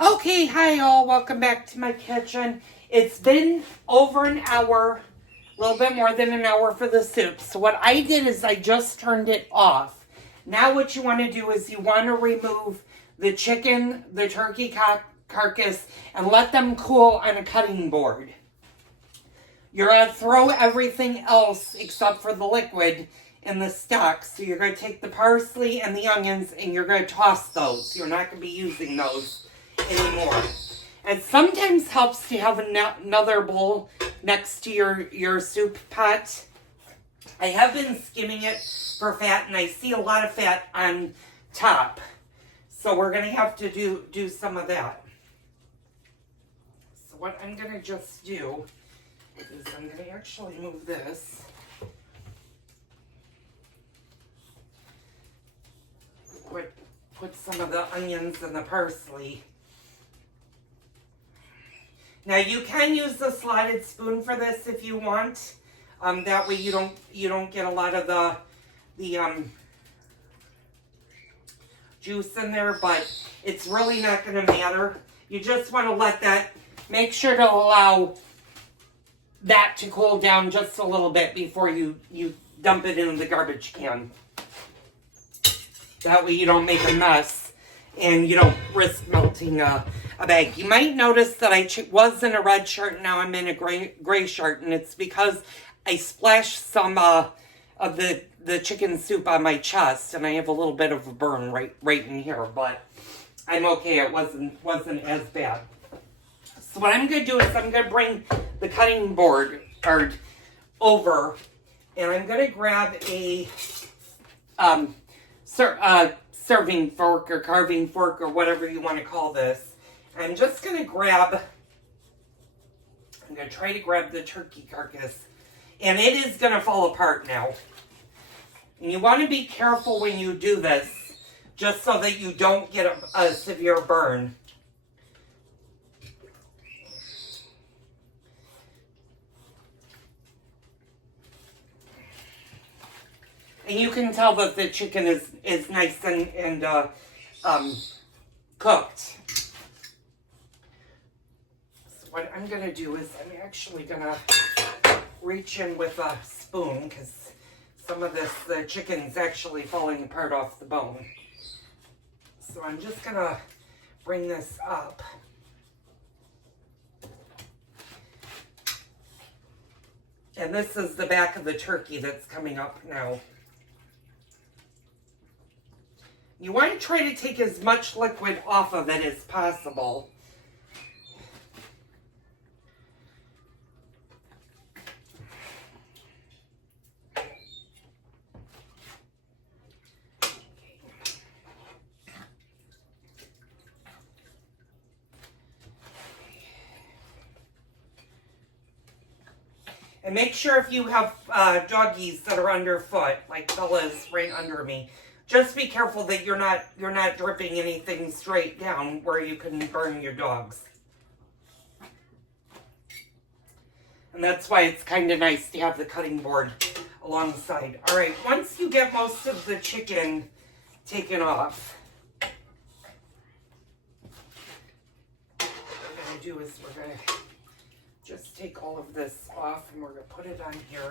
Okay, hi y'all. Welcome back to my kitchen. It's been over an hour, a little bit more than an hour for the soup. So what I did is I just turned it off. Now what you want to do is you want to remove the chicken, the turkey carcass, and let them cool on a cutting board. You're going to throw everything else except for the liquid in the stock. So you're going to take the parsley and the onions and you're going to toss those. You're not going to be using those anymore. It sometimes helps to have another bowl next to your soup pot. I have been skimming it for fat and I see a lot of fat on top. So we're going to have to do some of that. So what I'm going to just do is I'm going to actually move this. Put some of the onions and the parsley. Now you can use the slotted spoon for this if you want. That way you don't get a lot of the juice in there, but it's really not going to matter. You just want to let that, make sure to allow that to cool down just a little bit before you dump it in the garbage can. That way you don't make a mess and you don't risk melting a bag. You might notice that I was in a red shirt and now I'm in a gray shirt, and it's because I splashed some of the chicken soup on my chest and I have a little bit of a burn right in here, but I'm okay. It wasn't as bad. So what I'm going to do is I'm going to bring the cutting board over, and I'm going to grab a serving fork or carving fork or whatever you want to call this. I'm just going to try to grab the turkey carcass, and it is going to fall apart now. And you want to be careful when you do this, just so that you don't get a severe burn. And you can tell that the chicken is nice and cooked. So what I'm going to do is I'm actually going to reach in with a spoon because some of the chicken's actually falling apart off the bone. So I'm just going to bring this up. And this is the back of the turkey that's coming up now. You want to try to take as much liquid off of it as possible. And make sure if you have doggies that are underfoot, like Bella's right under me, just be careful that you're not dripping anything straight down where you can burn your dogs. And that's why it's kind of nice to have the cutting board alongside. All right, once you get most of the chicken taken off, what we're going to do is we're going to just take all of this off and we're going to put it on here.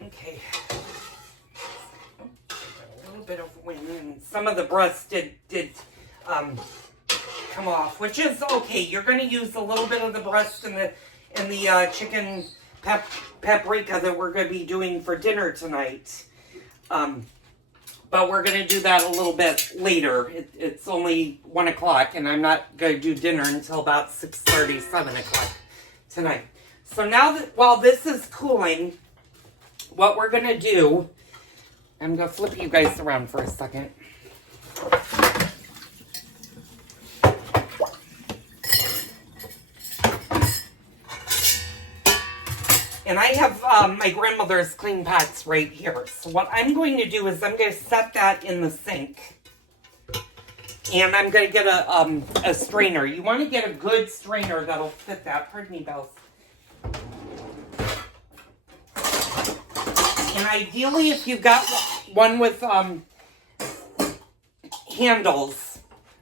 Okay, a little bit of wind, and some of the breast did come off, which is okay. You're going to use a little bit of the breast and the chicken paprika that we're going to be doing for dinner tonight. But we're going to do that a little bit later. It's only 1 o'clock, and I'm not going to do dinner until about 6:30, 7 o'clock tonight. So now that while this is cooling, what we're going to do, I'm going to flip you guys around for a second. And I have my grandmother's clean pots right here. So what I'm going to do is I'm going to set that in the sink. And I'm going to get a strainer. You want to get a good strainer that'll fit that. Pardon me, Bells. And ideally, if you've got one with handles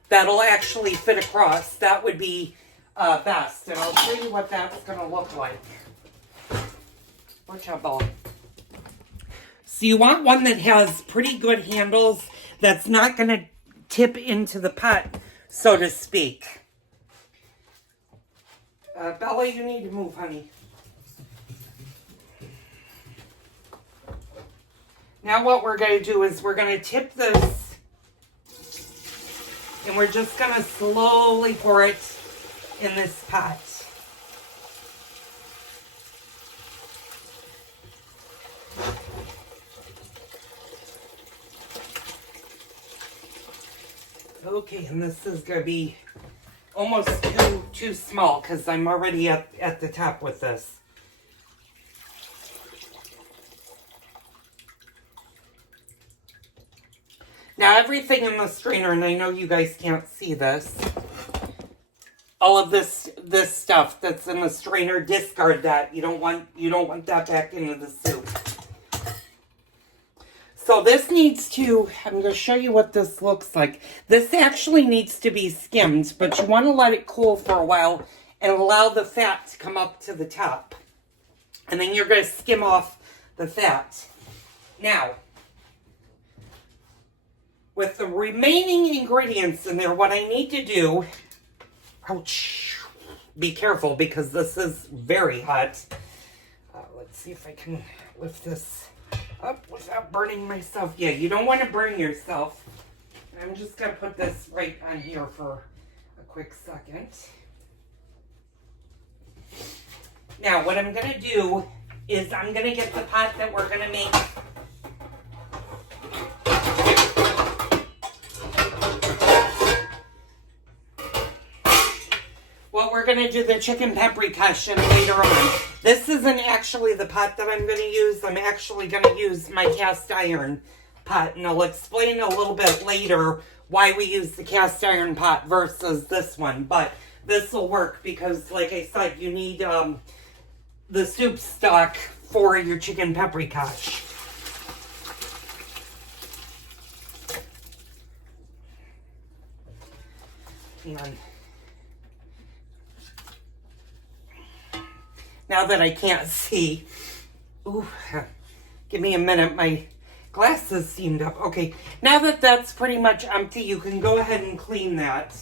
that'll actually fit across, that would be best. And I'll show you what that's going to look like. Watch out, Bella. So you want one that has pretty good handles that's not going to tip into the pot, so to speak. Bella, you need to move, honey. Now what we're going to do is we're going to tip this, and we're just going to slowly pour it in this pot. Okay, and this is going to be almost too small because I'm already at the top with this. Now everything in the strainer, and I know you guys can't see this, all of this stuff that's in the strainer, discard that. You don't want that back into the soup. So this needs to, I'm going to show you what this looks like. This actually needs to be skimmed, but you want to let it cool for a while and allow the fat to come up to the top. And then you're going to skim off the fat. Now, with the remaining ingredients in there, what I need to do, ouch, be careful because this is very hot. Let's see if I can lift this up without burning myself. Yeah, you don't want to burn yourself. I'm just going to put this right on here for a quick second. Now, what I'm going to do is I'm going to get the pot that we're going to make. What we're going to do the chicken paprikash in later on. This isn't actually the pot that I'm going to use. I'm actually going to use my cast iron pot. And I'll explain a little bit later why we use the cast iron pot versus this one. But this will work because, like I said, you need the soup stock for your chicken paprikash. And now that I can't see, ooh, give me a minute, my glasses seamed up. Okay, now that that's pretty much empty, you can go ahead and clean that.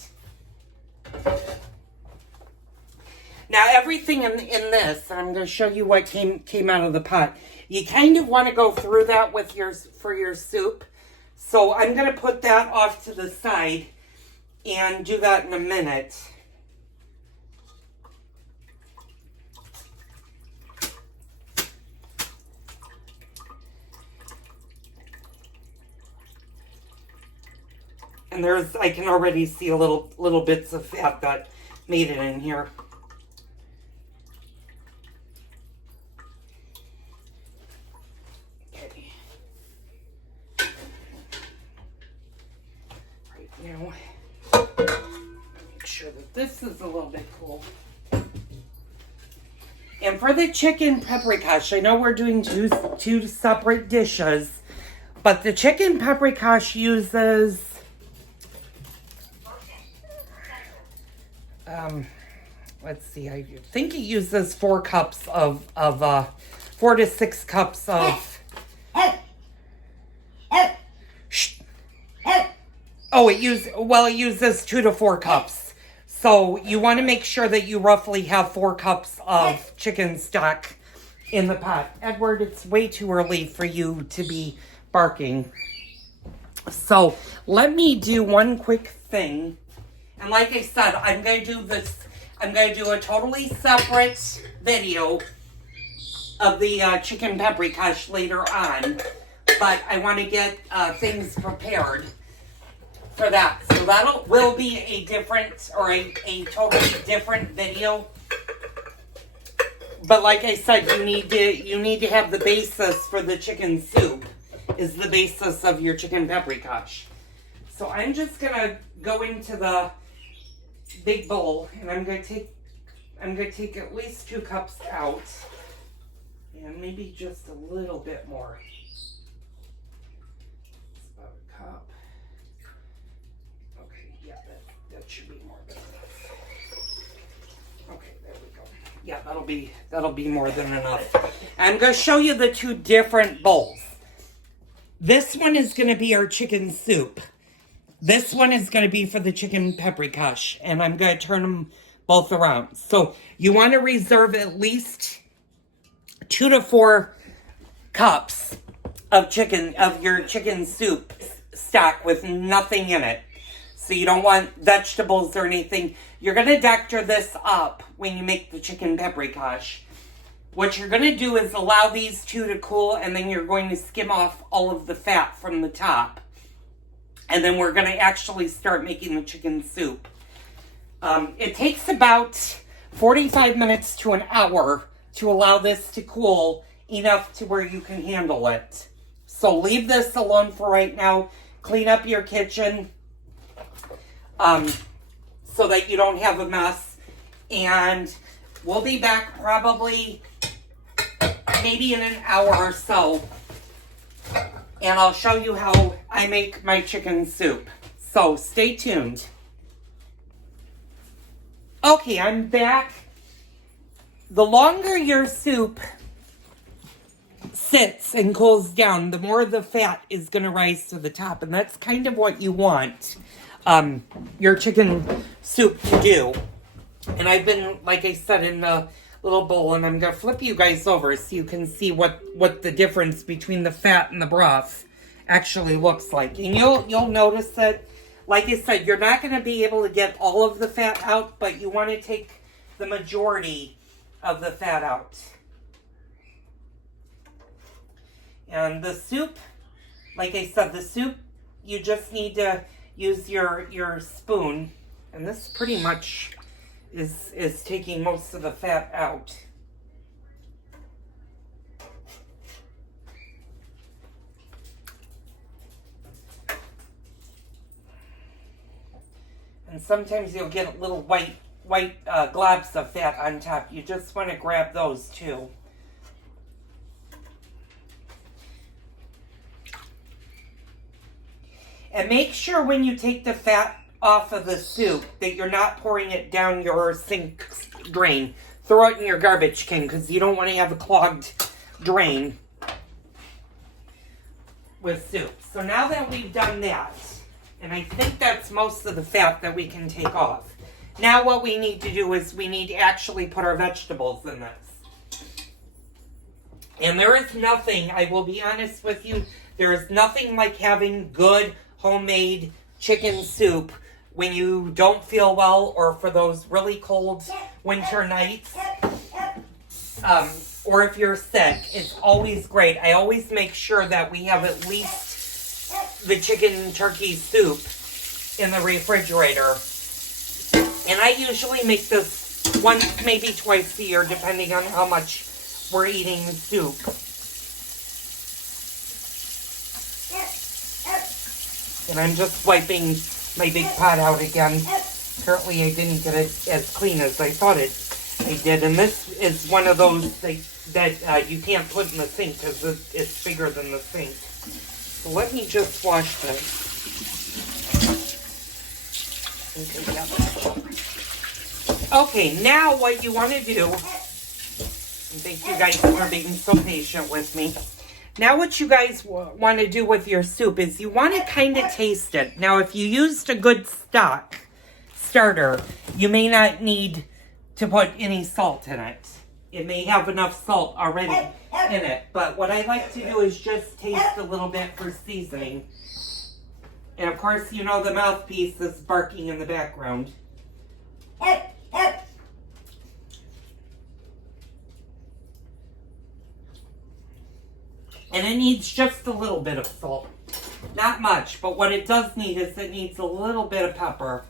Now everything in this, I'm going to show you what came out of the pot. You kind of want to go through that with for your soup. So I'm going to put that off to the side and do that in a minute. And I can already see little bits of fat that made it in here. Okay. Right now, make sure that this is a little bit cool. And for the chicken paprikash, I know we're doing two separate dishes, but the chicken paprikash uses let's see, I think it uses 4 cups of 4 to 6 cups of, oh, it uses 2 to 4 cups. So you want to make sure that you roughly have 4 cups of chicken stock in the pot. Edward, it's way too early for you to be barking. So let me do one quick thing. And like I said, I'm going to do a totally separate video of the chicken paprikash later on. But I want to get things prepared for that. So will be a different, or a totally different video. But like I said, you need to have the basis for the chicken soup is the basis of your chicken paprikash. So I'm just gonna go into the big bowl, and I'm gonna take at least 2 cups out, and maybe just a little bit more. It's about a cup. Okay, yeah, that should be more than enough. Okay, there we go. Yeah, that'll be more than enough. I'm gonna show you the 2 different bowls. This one is gonna be our chicken soup. This one is going to be for the chicken paprikash, and I'm going to turn them both around. So you want to reserve at least 2 to 4 cups of your chicken soup stock with nothing in it. So you don't want vegetables or anything. You're going to doctor this up when you make the chicken paprikash. What you're going to do is allow these 2 to cool, and then you're going to skim off all of the fat from the top. And then we're going to actually start making the chicken soup. It takes about 45 minutes to an hour to allow this to cool enough to where you can handle it. So leave this alone for right now. Clean up your kitchen so that you don't have a mess. And we'll be back probably maybe in an hour or so. And I'll show you how I make my chicken soup. So stay tuned. Okay, I'm back. The longer your soup sits and cools down, the more the fat is going to rise to the top. And that's kind of what you want your chicken soup to do. And I've been, like I said, in the little bowl, and I'm going to flip you guys over so you can see what the difference between the fat and the broth actually looks like. And you'll notice that, like I said, you're not going to be able to get all of the fat out, but you want to take the majority of the fat out. And the soup, like I said, the soup, you just need to use your spoon, and this pretty much is taking most of the fat out. And sometimes you'll get little white globs of fat on top. You just want to grab those too. And make sure when you take the fat off of the soup that you're not pouring it down your sink drain. Throw it in your garbage can because you don't want to have a clogged drain with soup. So now that we've done that, and I think that's most of the fat that we can take off. Now what we need to do is we need to actually put our vegetables in this. And there is nothing, I will be honest with you, there is nothing like having good homemade chicken soup when you don't feel well, or for those really cold winter nights, or if you're sick. It's always great. I always make sure that we have at least the chicken turkey soup in the refrigerator. And I usually make this once, maybe twice a year, depending on how much we're eating soup. And I'm just wiping my big pot out again. Apparently I didn't get it as clean as I thought I did. And this is one of those that you can't put in the sink because it's bigger than the sink. So let me just wash this. Okay, now what you want to do, and thank you guys for being so patient with me. Now what you guys want to do with your soup is you want to kind of taste it. Now if you used a good starter, you may not need to put any salt in it. It may have enough salt already in it. But what I like to do is just taste a little bit for seasoning. And of course, you know the mouthpiece is barking in the background. And it needs just a little bit of salt. Not much, but what it does need is it needs a little bit of pepper.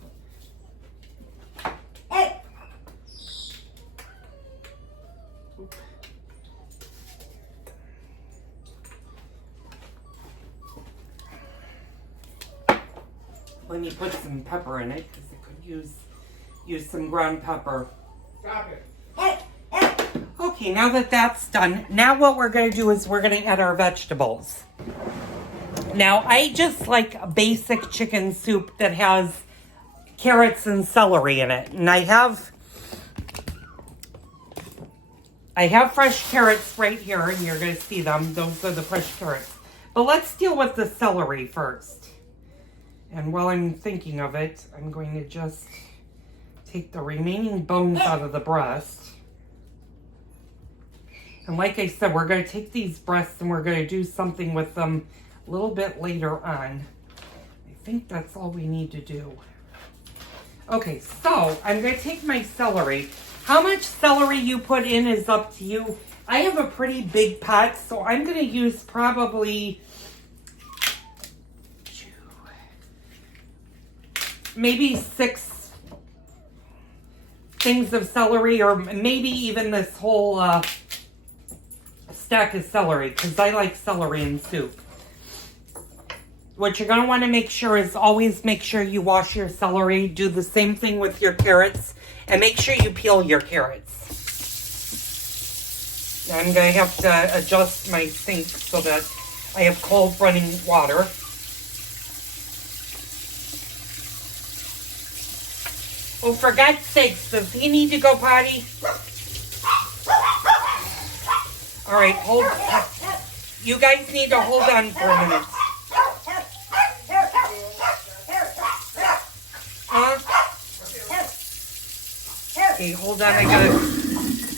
Let me put some pepper in it because it could use some ground pepper. Stop it. Okay, now that that's done, now what we're going to do is we're going to add our vegetables. Now, I just like a basic chicken soup that has carrots and celery in it. And I have fresh carrots right here, and you're going to see them. Those are the fresh carrots. But let's deal with the celery first. And while I'm thinking of it, I'm going to just take the remaining bones out of the breast. And like I said, we're going to take these breasts and we're going to do something with them a little bit later on. I think that's all we need to do. Okay, so I'm going to take my celery. How much celery you put in is up to you. I have a pretty big pot, so I'm going to use probably maybe 6 things of celery, or maybe even this whole stack of celery, because I like celery in soup. What you're going to want to make sure is always make sure you wash your celery. Do the same thing with your carrots, and make sure you peel your carrots. Now I'm going to have to adjust my sink so that I have cold running water. Oh, for God's sakes, does he need to go potty? All right, you guys need to hold on for a minute. Okay, hold on, I gotta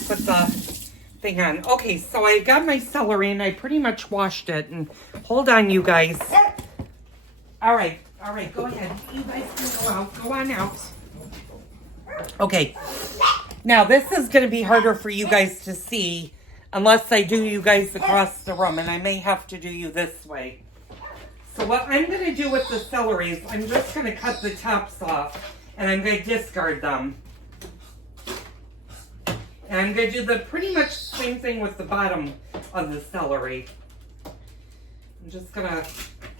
put the thing on. Okay, so I got my celery and I pretty much washed it. And hold on, you guys. All right, go ahead. You guys can go out. Go on out. Okay, now this is going to be harder for you guys to see unless I do you guys across the room, and I may have to do you this way. So what I'm going to do with the celery is I'm just going to cut the tops off, and I'm going to discard them. And I'm going to do the pretty much same thing with the bottom of the celery. I'm just going to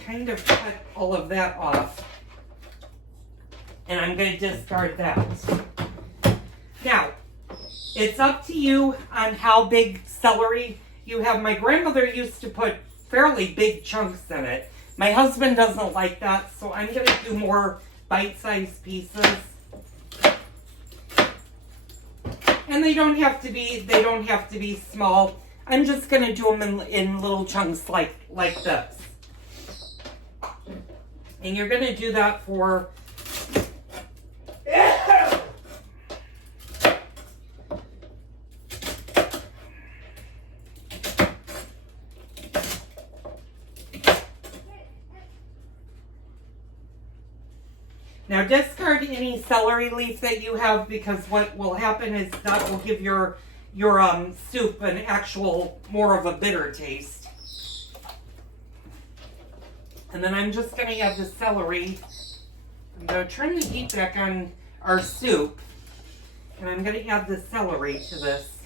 kind of cut all of that off. And I'm going to discard that. Now, it's up to you on how big celery you have. My grandmother used to put fairly big chunks in it. My husband doesn't like that, so I'm going to do more bite-sized pieces. And they don't have to be small. I'm just going to do them in little chunks like this. And you're going to do that for now, discard any celery leaf that you have, because what will happen is that will give your soup an actual more of a bitter taste. And then I'm just going to add the celery. I'm going to turn the heat back on our soup, and I'm going to add the celery to this.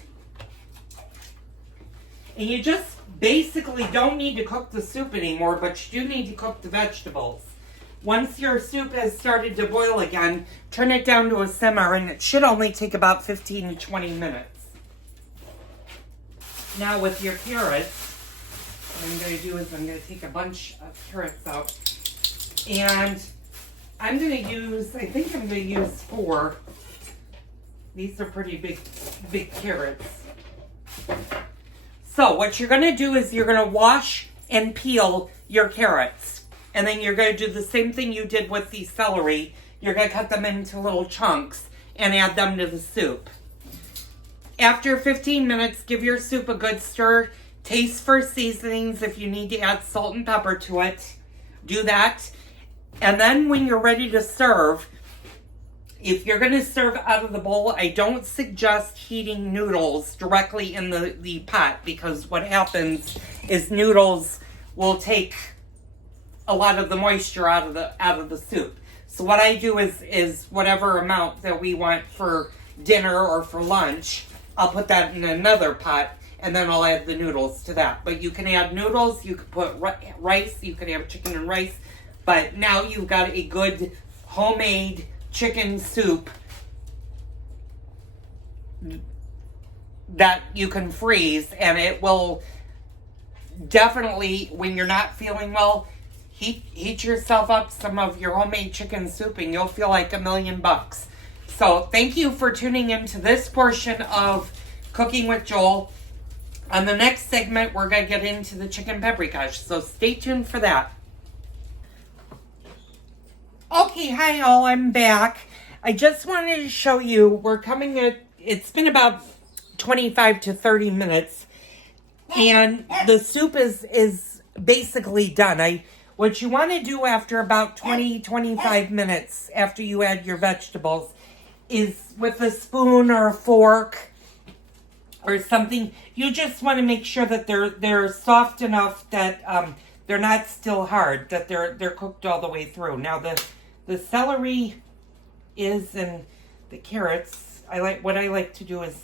And you just basically don't need to cook the soup anymore, but you do need to cook the vegetables. Once your soup has started to boil again, turn it down to a simmer, and it should only take about 15 to 20 minutes. Now with your carrots, what I'm going to do is I'm going to take a bunch of carrots out. And I'm going to use, I think I'm going to use 4. These are pretty big carrots. So what you're going to do is you're going to wash and peel your carrots. And then you're going to do the same thing you did with the celery. You're going to cut them into little chunks and add them to the soup. After 15 minutes, give your soup a good stir. Taste for seasonings. If you need to add salt and pepper to it, do that. And then when you're ready to serve, if you're going to serve out of the bowl, I don't suggest heating noodles directly in the pot, because what happens is noodles will take a lot of the moisture out of the soup. So what I do is whatever amount that we want for dinner or for lunch, I'll put that in another pot, and then I'll add the noodles to that. But you can add noodles, you can put rice, you can have chicken and rice. But now you've got a good homemade chicken soup that you can freeze, and it will definitely, when you're not feeling well, heat yourself up some of your homemade chicken soup and you'll feel like $1,000,000. So thank you for tuning into this portion of Cooking with Joel. On the next segment, we're going to get into the chicken paprikash, so stay tuned for that. Okay, hi all, I'm back. I just wanted to show you, we're coming at, it's been about 25 to 30 minutes, and the soup is basically done. What you want to do after about 25 minutes after you add your vegetables is with a spoon or a fork or something, you just want to make sure that they're soft enough that they're not still hard, that they're cooked all the way through. Now the celery is, and the carrots, what I like to do is,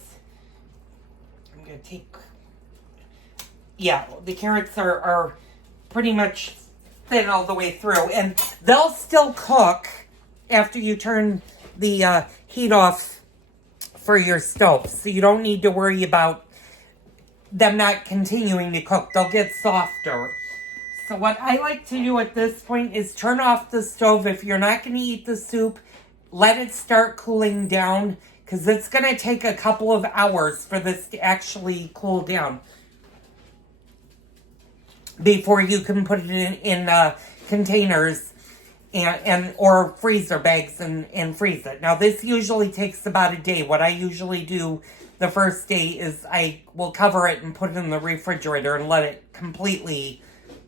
I'm going to take, yeah, the carrots are pretty much thin all the way through, and they'll still cook after you turn the heat off for your stove, so you don't need to worry about them not continuing to cook. They'll get softer. So what I like to do at this point is turn off the stove. If you're not going to eat the soup, let it start cooling down, because it's going to take a couple of hours for this to actually cool down before you can put it in containers and or freezer bags and freeze it. Now this usually takes about a day. What I usually do the first day is I will cover it and put it in the refrigerator and let it completely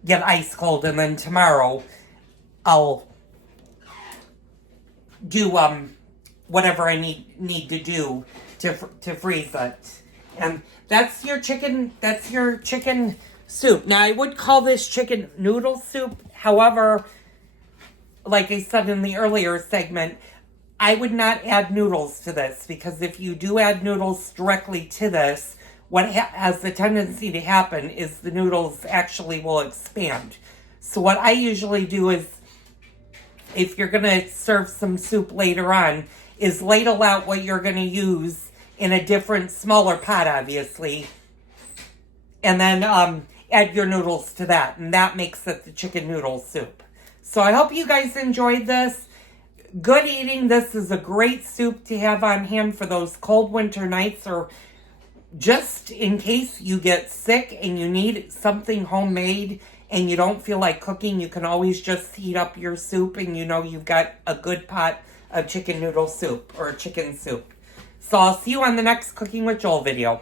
get ice cold, and then tomorrow I'll do whatever I need to do to freeze it. And that's your chicken soup. Now I would call this chicken noodle soup. However, like I said in the earlier segment, I would not add noodles to this, because if you do add noodles directly to this, what has the tendency to happen is the noodles actually will expand. So what I usually do is, if you're going to serve some soup later on, is ladle out what you're going to use in a different, smaller pot, obviously, and then add your noodles to that, and that makes it the chicken noodle soup. So I hope you guys enjoyed this. Good eating. This is a great soup to have on hand for those cold winter nights, or just in case you get sick and you need something homemade and you don't feel like cooking. You can always just heat up your soup and you know you've got a good pot of chicken noodle soup or chicken soup. So I'll see you on the next Cooking with Joel video.